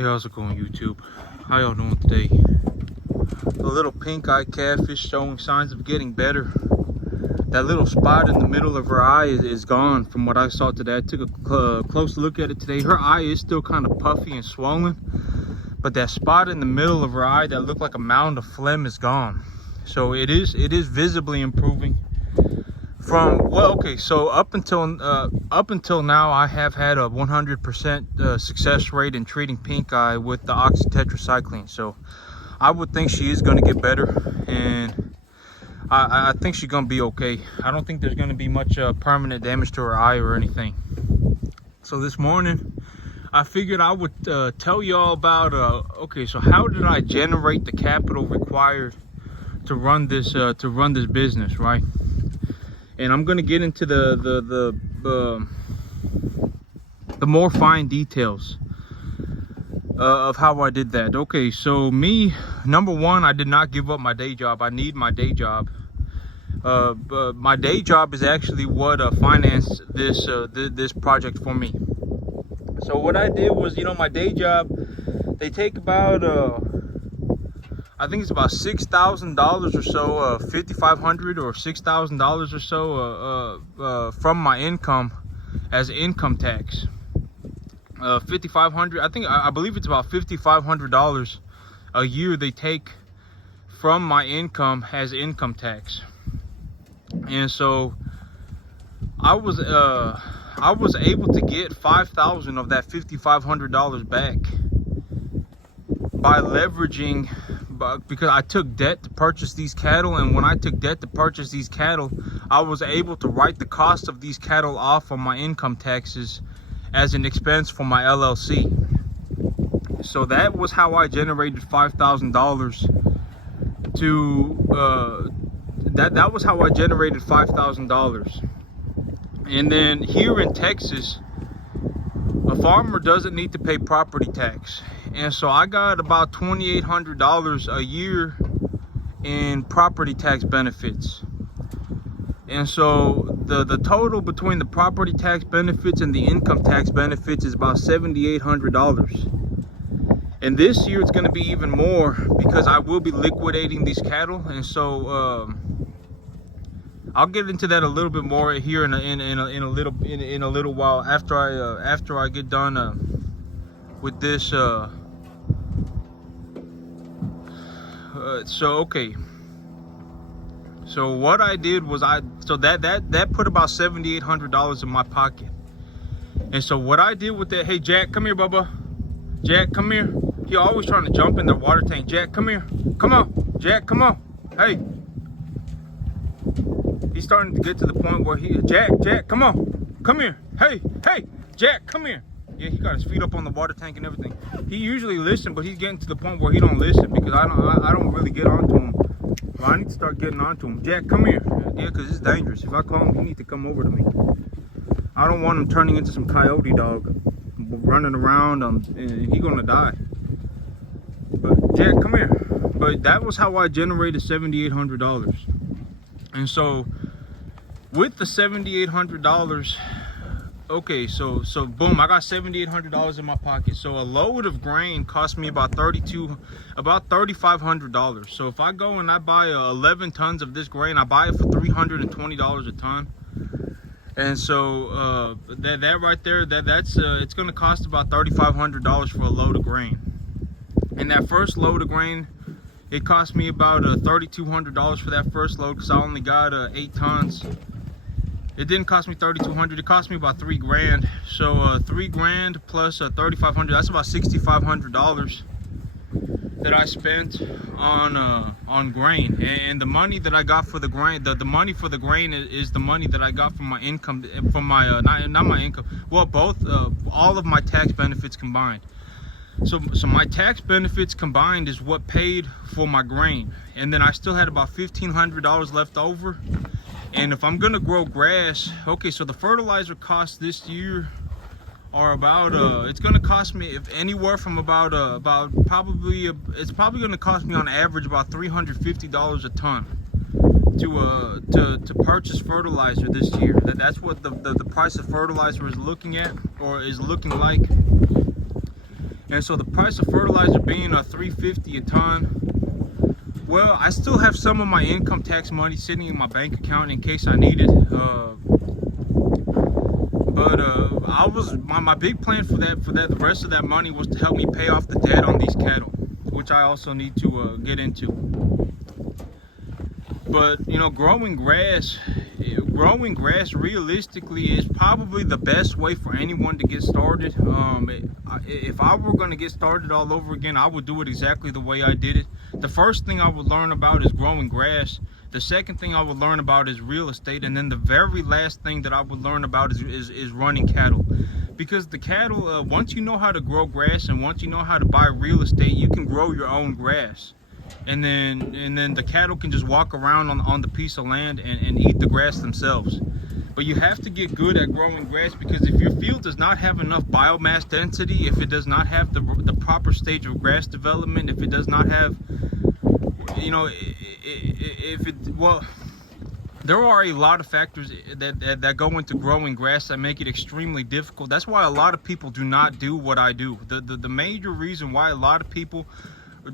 Hey, how's it going, YouTube? How y'all doing today? The little pink-eyed catfish showing signs of getting better. That little spot in the middle of her eye is gone from what I saw today. I took a close look at it today. Her eye is still kind of puffy and swollen, but that spot in the middle of her eye that looked like a mound of phlegm is gone. So it is visibly improving. So up until now, I have had a 100% success rate in treating pink eye with the oxytetracycline. So I would think she is going to get better, and I think she's going to be okay. I don't think there's going to be much permanent damage to her eye or anything. So this morning, I figured I would tell y'all about so how did I generate the capital required to run this business, right? And I'm gonna get into the more fine details of how I did that. Okay, so me, number one, I did not give up my day job. I need my day job. My day job is actually what financed this project for me. So what I did was, my day job, they take about I think it's about $6,000 or so, $5,500 or $6,000 or so from my income as income tax. $5,500. I believe it's about $5,500 a year they take from my income as income tax. And so I was able to get $5,000 of that $5,500 back by leveraging. Because I took debt to purchase these cattle, and when I took debt to purchase these cattle, I was able to write the cost of these cattle off on my income taxes as an expense for my LLC. So that was how I generated $5,000 that was how I generated $5,000. And then here in Texas, a farmer doesn't need to pay property tax. And so I got about $2,800 a year in property tax benefits. And so the total between the property tax benefits and the income tax benefits is about $7,800. And this year it's going to be even more because I will be liquidating these cattle. And so I'll get into that a little bit more here in a little while after I get done with this. So what I did was that put about $7,800 in my pocket. And so what I did with that, hey Jack, come here, Bubba. Jack, come here. He always trying to jump in the water tank. Jack, come here. Come on, Jack, come on. Hey. He's starting to get to the point where Jack, come on. Come here. Hey, Jack, come here. Yeah, he got his feet up on the water tank and everything. He usually listens, but he's getting to the point where he don't listen because I don't really get onto him. Well, I need to start getting onto him. Jack, come here. Yeah, because it's dangerous. If I call him, he needs to come over to me. I don't want him turning into some coyote dog, running around, and he's gonna die. But Jack, come here. But that was how I generated $7,800. And so with the $7,800, okay, so boom, I got $7,800 in my pocket. So a load of grain cost me about $3,500. So if I go and I buy 11 tons of this grain, I buy it for $320 a ton. And so that right there, that's it's going to cost about $3,500 for a load of grain. And that first load of grain, it cost me about $3,200 for that first load because I only got 8 tons. It didn't cost me $3,200. It cost me about $3,000. So $3,000 plus $3,500. That's about $6,500 that I spent on grain. And the money that I got for the grain, the money for the grain is the money that I got from my income, from my not my income. Well, both all of my tax benefits combined. So my tax benefits combined is what paid for my grain, and then I still had about $1,500 left over. And if I'm gonna grow grass, okay, so the fertilizer costs this year are about it's gonna cost me anywhere from about it's probably gonna cost me on average about $350 a ton to purchase fertilizer this year. That's what the price of fertilizer is looking at, or is looking like. And so the price of fertilizer being $3.50 a ton, well, I still have some of my income tax money sitting in my bank account in case I need it. My big plan for that the rest of that money was to help me pay off the debt on these cattle, which I also need to get into. But you know, growing grass realistically is probably the best way for anyone to get started. If I were going to get started all over again, I would do it exactly the way I did it. The first thing I would learn about is growing grass. The second thing I would learn about is real estate, and then the very last thing that I would learn about is running cattle. Because the cattle, once you know how to grow grass and once you know how to buy real estate, you can grow your own grass. And then the cattle can just walk around on the piece of land and eat the grass themselves. But you have to get good at growing grass, because if your field does not have enough biomass density, if it does not have the proper stage of grass development, if it does not have, you know, well, there are a lot of factors that go into growing grass that make it extremely difficult. That's why a lot of people do not do what I do. The major reason why a lot of people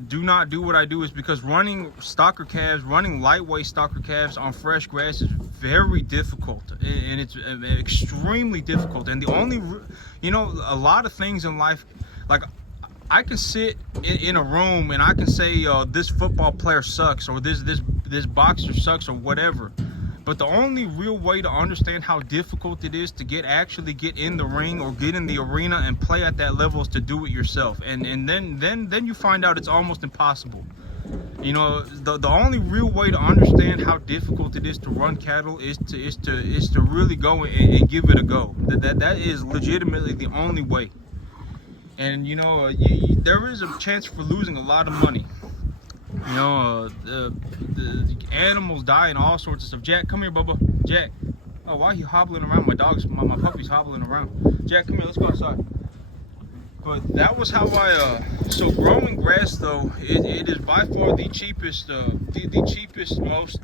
do not do what I do is because running stocker calves, running lightweight stocker calves on fresh grass is very difficult, and it's extremely difficult. And the only, you know, a lot of things in life, like I can sit in a room and I can say this football player sucks, or this boxer sucks, or whatever. But the only real way to understand how difficult it is to actually get in the ring or get in the arena and play at that level is to do it yourself. And then you find out it's almost impossible. You know, the only real way to understand how difficult it is to run cattle is to really go and give it a go. That is legitimately the only way. And you know, there is a chance for losing a lot of money. You know, the animals die and all sorts of stuff. Jack, come here, Bubba. Jack. Oh, why are you hobbling around? My puppy's hobbling around. Jack, come here. Let's go outside. But that was how so growing grass, though, it is by far the cheapest, most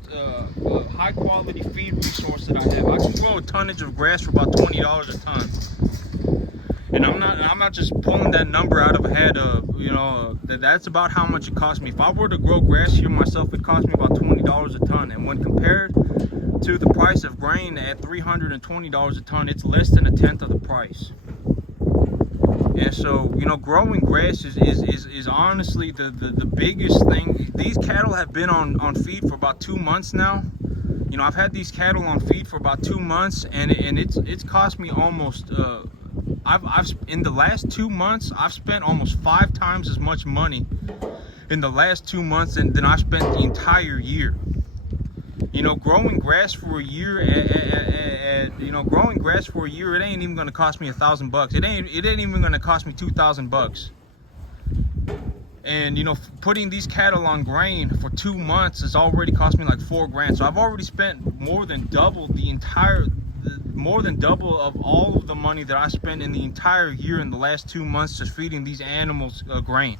high quality feed resource that I have. I can grow a tonnage of grass for about $20 a ton. And I'm not just pulling that number out of a hat. You know, that's about how much it cost me. If I were to grow grass here myself, it cost me about $20 a ton. And when compared to the price of grain at $320 a ton, it's less than 1/10 of the price. And so, you know, growing grass is honestly the biggest thing. These cattle have been on feed for about 2 months now. You know, I've had these cattle on feed for about 2 months, and it's cost me almost. I've in the last 2 months, I've spent almost 5 times as much money in the last 2 months than I spent the entire year. You know, growing grass for a year, growing grass for a year, it ain't even gonna cost me $1,000. It ain't even gonna cost me $2,000. And you know, putting these cattle on grain for 2 months has already cost me like $4 grand. So I've already spent more than double of all of the money that I spent in the entire year in the last 2 months just feeding these animals grain.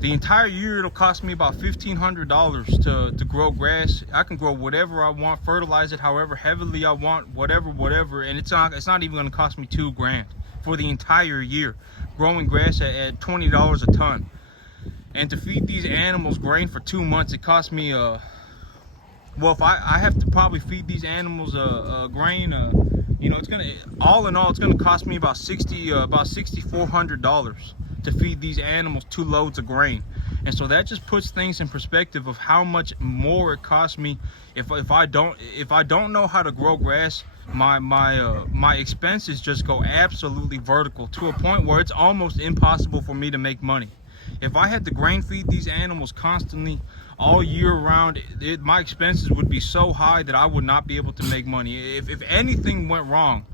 The entire year it'll cost me about $1,500 to grow grass. I can grow whatever I want, fertilize it however heavily I want, whatever, and it's not even going to cost me $2 grand for the entire year growing grass at $20 a ton. And to feed these animals grain for 2 months, it cost me well, if I have to probably feed these animals grain, you know, it's gonna, all in all, it's gonna cost me about $6,400 to feed these animals 2 loads of grain. And so that just puts things in perspective of how much more it costs me if I don't know how to grow grass. My expenses just go absolutely vertical to a point where it's almost impossible for me to make money. If I had to grain feed these animals constantly all year round, my expenses would be so high that I would not be able to make money. If anything went wrong,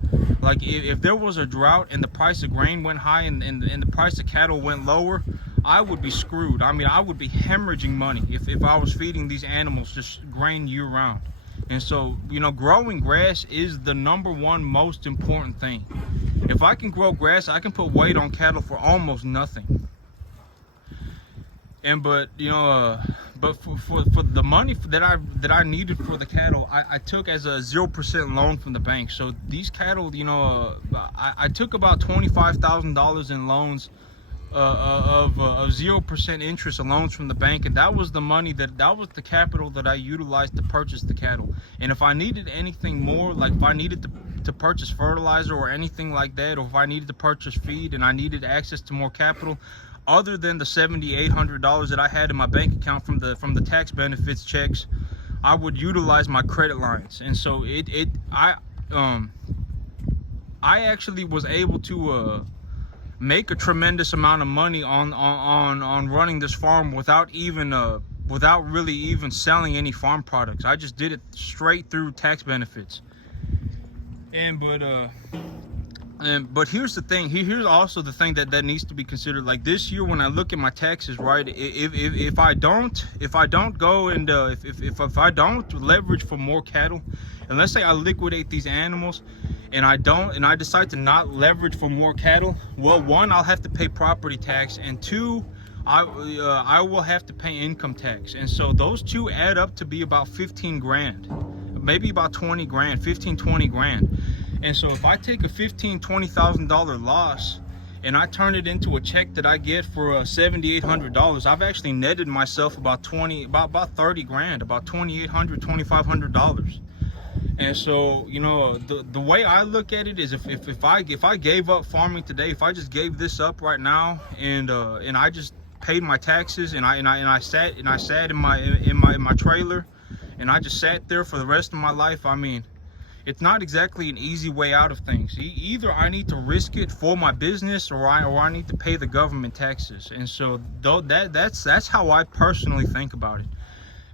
like if there was a drought and the price of grain went high and the price of cattle went lower, I would be screwed. I mean, I would be hemorrhaging money if I was feeding these animals just grain year round. And so, you know, growing grass is the #1 most important thing. If I can grow grass, I can put weight on cattle for almost nothing. But you know, but for the money that I needed for the cattle, I took as a 0% loan from the bank. So these cattle, you know, I took about $25,000 in loans of 0% interest loans from the bank, and that was the money that was the capital that I utilized to purchase the cattle. And if I needed anything more, like if I needed to purchase fertilizer or anything like that, or if I needed to purchase feed and I needed access to more capital other than the $7,800 that I had in my bank account from the tax benefits checks, I would utilize my credit lines. And so I actually was able to make a tremendous amount of money on running this farm without really even selling any farm products. I just did it straight through tax benefits. But here's the thing. Here's also the thing that needs to be considered. Like this year, when I look at my taxes, right? If I don't go and if I don't leverage for more cattle, and let's say I liquidate these animals, and I decide to not leverage for more cattle, well, one, I'll have to pay property tax, and two, I will have to pay income tax. And so those two add up to be about 15 grand, maybe about 20 grand, 15, 20 grand. And so if I take a $20,000 loss and I turn it into a check that I get for $7,800, I've actually netted myself about 30 grand, about $2,800, $2,500. And so, you know, the way I look at it is if I gave up farming today, if I just gave this up right now, and I just paid my taxes, and I sat in my trailer, and I just sat there for the rest of my life, I mean, it's not exactly an easy way out of things. Either I need to risk it for my business, or I need to pay the government taxes. And so that's how I personally think about it.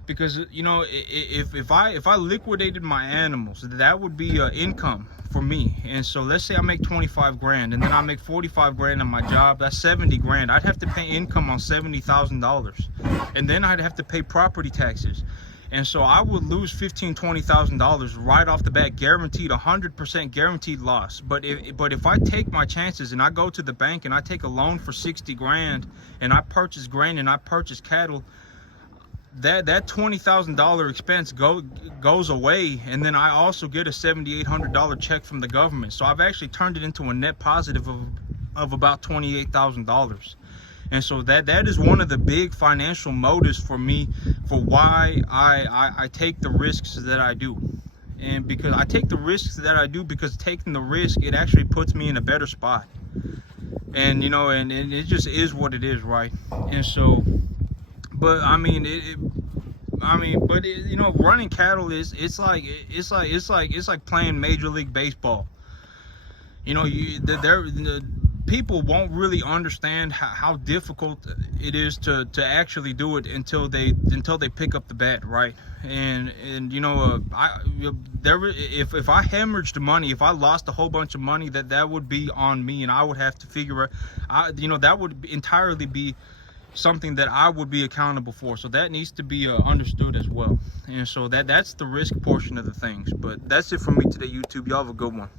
Because, you know, if I liquidated my animals, that would be income for me. And so let's say I make 25 grand, and then I make 45 grand on my job, that's 70 grand. I'd have to pay income on $70,000, and then I'd have to pay property taxes. And so I would lose $15,000, $20,000 right off the bat, guaranteed, 100% guaranteed loss. But if I take my chances and I go to the bank and I take a loan for 60 grand and I purchase grain and I purchase cattle, that $20,000 expense goes away, and then I also get a $7,800 check from the government. So I've actually turned it into a net positive of about $28,000. And so that is one of the big financial motives for me for why I take the risks that I do. And because I take the risks that I do, because taking the risk, it actually puts me in a better spot. And, you know, and it just is what it is, right? And so, but I mean, you know, running cattle it's like playing Major League Baseball. You know, people won't really understand how difficult it is to actually do it until they pick up the bat, right? And you know, if I hemorrhaged money, if I lost a whole bunch of money, that would be on me, and I would have to figure out, you know, that would entirely be something that I would be accountable for. So that needs to be understood as well. And so that's the risk portion of the things. But that's it from me today, YouTube. Y'all have a good one.